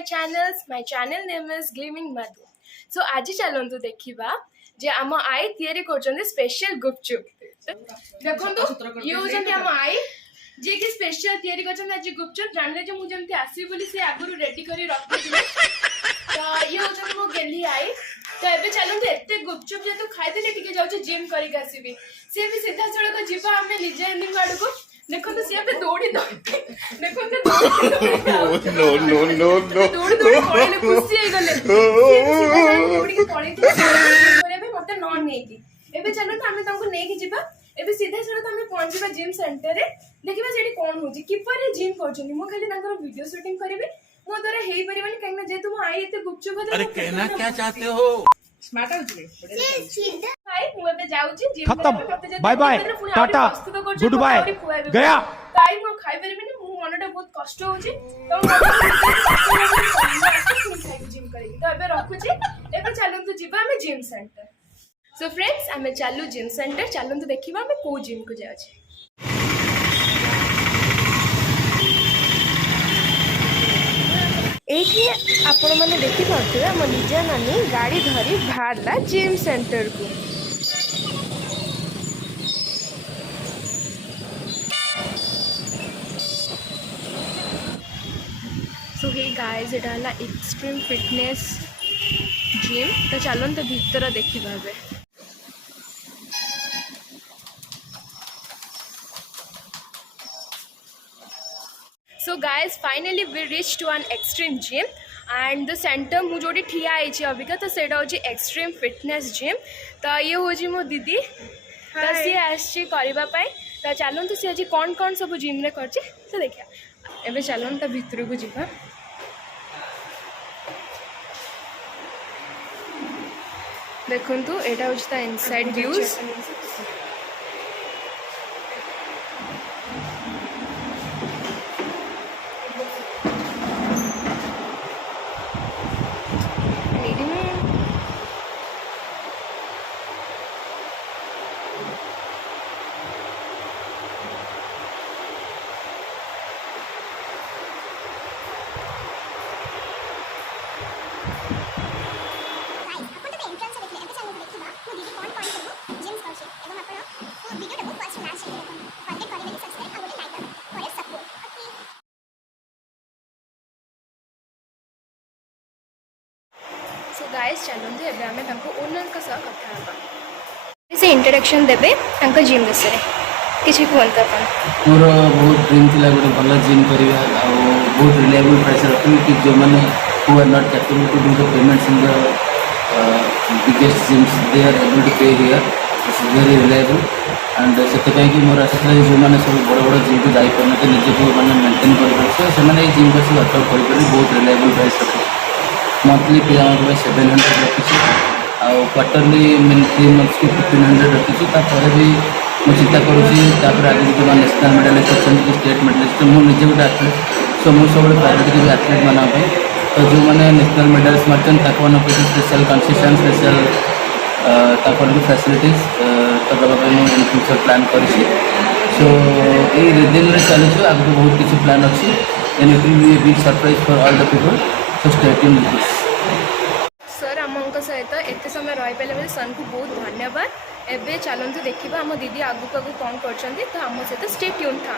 my channels. My channel name is Gleaming Madhu. So आज चलନ୍ତୁ देखिबा जे हम आई तयारी करछन स्पेशल गुपचुप। देखंतु ये होजन हम आई जे कि स्पेशल तयारी करछन आज गुपचुप जानले जे मु जेमति आसी बोली से आगुरु रेडी करी रखिथिले। तो ये होजन मो गेली आई तो एबे चलନ୍ତୁ एते गुपचुप जे तो खाइदेले टिके जाउछ जिम करी आसीबी से भी सीधा सड़क जीवा हमें निजे एंडिंग आड़ को देखो तो से पे दौड़ी देखो तो नो नो नो नो दौड़ी पळेले खुशी हे गले दौड़ी के पळेले करे बे मते न नेकी एबे चलो तो हमें तांको नेकी जीवा एबे सीधा सड़क हमें पहुंचीबा जिम सेंटर रे देखिबा सेठी कोन होची किपर जिम करछनी मो खाली तांकर वीडियो शूटिंग करबे मो द्वारा हेई परिबनी काहे जे तुम आई एते गुपचुप अरे कहना क्या चाहते हो स्मार्ट होची भाई मु एबे जाउची जिम खत्म bye bye tata goodbye गया ताई मो खाइ परिबनी मु मनटा बहुत कष्ट होची तो जिम करी तो एबे रखुची एबे चलंतु जीवा हमें जिम सेंटर। सो फ्रेंड्स हमें चालू जिम सेंटर चलंतु देखिबा हमें को जिम को जाउची। एठी आपण माने देखि पाथि हम निजा नानी गाड़ी धरी बाहरला जिम सेंटर को। सो हे गाइस एटा हला एक्सट्रीम फिटनेस जिम तो चलन तो भीतर देखि भाबे। So guys finally we reached to an extreme gym and the center मु जोटी ठिया आइछि अबिका तो सेटा होछि एक्सट्रीम फिटनेस जिम। तो ये होछि मो दीदी तो सी आछि करबा पई तो चलन तो सी आज कोन कोन सब जिम रे करछि तो देखिया एबे चलन तो भीतर को जिबा। देखंतु एटा होछि ता इनसाइड व्यूज गाइस चलते एबे हमें तांको ओनर का सह कथा हबा से इंट्रोडक्शन देबे तांको जिम विषय किछि कोन अपन मोर बहुत ड्रीम थिला गोटे भल जिम करिया आ बहुत रिलायबल प्राइस रखी कि जो माने who are not capable to do the payments in the biggest gyms they are able to pay here it's very reliable and सेते काई कि मोर आशा जो माने सब बड़ बड़ जिम को जाई परने निजे को माने मेंटेन कर परछे से माने जिम को से वर्कआउट करि करि बहुत रिलायबल प्राइस रखी मंथली पे 700 रखी क्वार्टरली मीन 3 मंथ्स को 1500 रखी भी मुझे चिंता करुँगी आगे जो नेशनल मेडालिस्ट अच्छा स्टेट मेडालिस्ट मुझे गोटे एथलीट सो मुझे सब प्रायोरिटी देवी एथलीट मानी तो जो मैंने नेशनल मेडालिस्ट मार्चन स्पेशल कंसेसन स्पेशल भी फैसिलिटीज तो देवाई मुझे इन फ्यूचर प्लान करी सो ये रिदिन चलुँ आगे बहुत किसी प्लान अच्छी and it will be a big surprise for all the people so stay tuned with this. Sir आमक सहित एत समय रही पारे सर को बहुत धन्यवाद। एबे चलते देखा आम दीदी आगु आगु कौन कर तो आम सहित स्टे ट्यून था।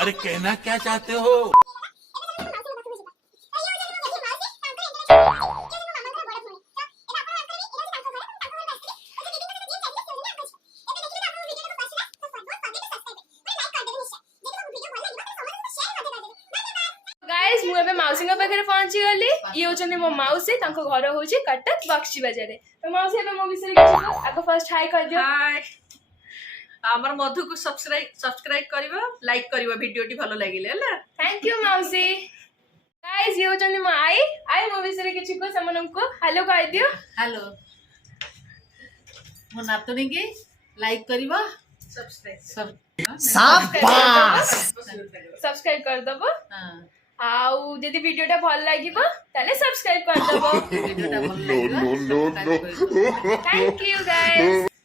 अरे कहना क्या चाहते हो मौसी पाखे पहुंची गली ये होचंदी मो मौसी तांको घर होची कटक बक्सी बाजार तो मौसी एबे मो विषय किछ आगो फर्स्ट हाय कर दियो। हाय हमर मधु को सब्सक्राइब करिवो लाइक करिवो वीडियो टी भलो लागिले हला थैंक यू मौसी। गाइस ये होचंदी मो आई मो विषय किछ को समनम को हेलो कह दियो। हेलो मो नातनी के लाइक करिवो सब्सक्राइब सब्सक्राइब कर दबो। हां आउ जदि वीडियोटा भल लागिबो ताले सब्सक्राइब कर दबो वीडियोटा भल लागिला, subscribe करिबो। Thank you guys.